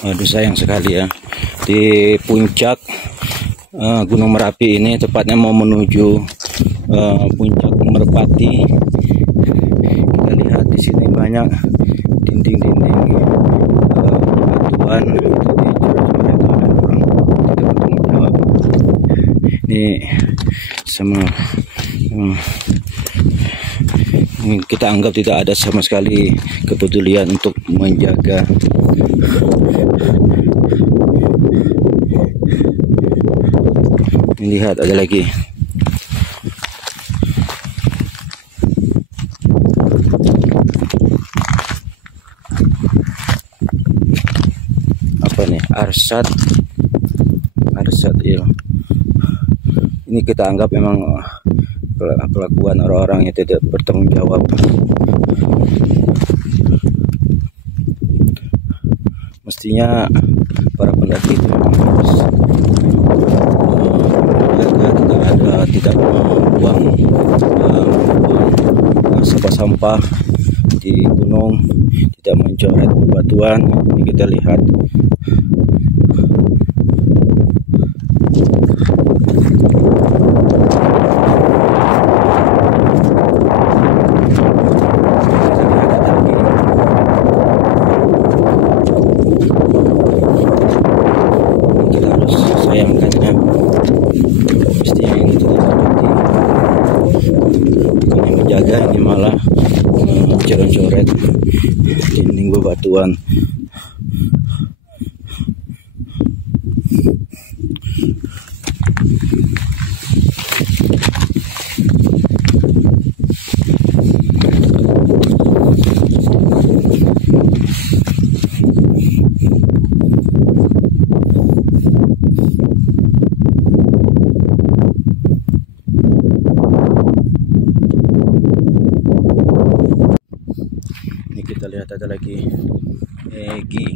Aduh, sayang sekali ya, di puncak Gunung Merapi ini, tepatnya mau menuju puncak Merpati. Kita lihat di sini banyak dinding-dinding batuan. Ini sama kita anggap tidak ada sama sekali kepedulian untuk menjaga. Lihat, ada lagi. Apa nih? Arsat ya. Ini kita anggap memang kelakuan orang-orang yang tidak bertanggung jawab. Mestinya para pendaki itu harus tidak membuang sampah-sampah di gunung, tidak mencoret bebatuan. Ini kita lihat. Kita harus sayangkannya. Mestinya ini tidak terjadi. Bukannya menjaga, ini malah coret-coret dinding bebatuan. Ini kita lihat ada lagi Egi.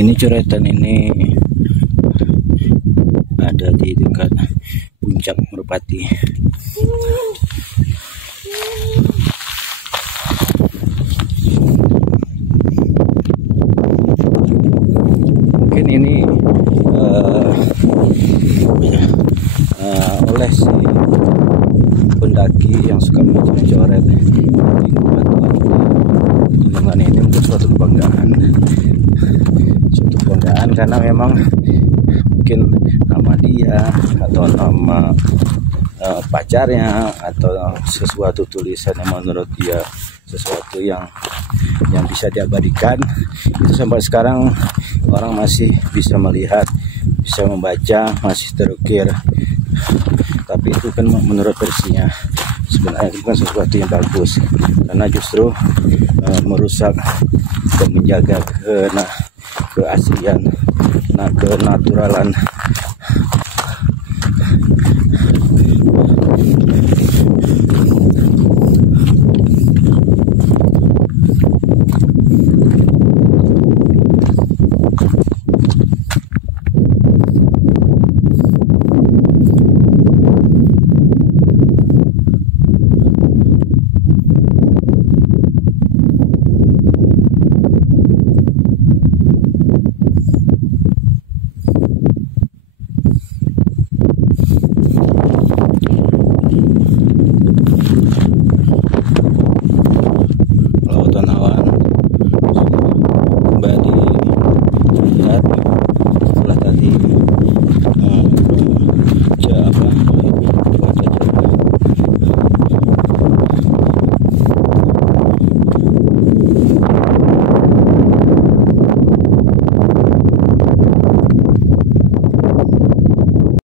Ini coretan ini ada di dekat puncak Merpati. Mungkin ini oleh si pendaki yang suka mencoret dengan ini untuk suatu kebanggaan. Karena memang mungkin nama dia atau nama pacarnya atau sesuatu tulisan yang menurut dia sesuatu yang bisa diabadikan, itu sampai sekarang orang masih bisa melihat, bisa membaca, masih terukir. Tapi itu kan menurut versinya, sebenarnya itu bukan sesuatu yang bagus, karena justru merusak dan menjaga keaslian, kenaturalan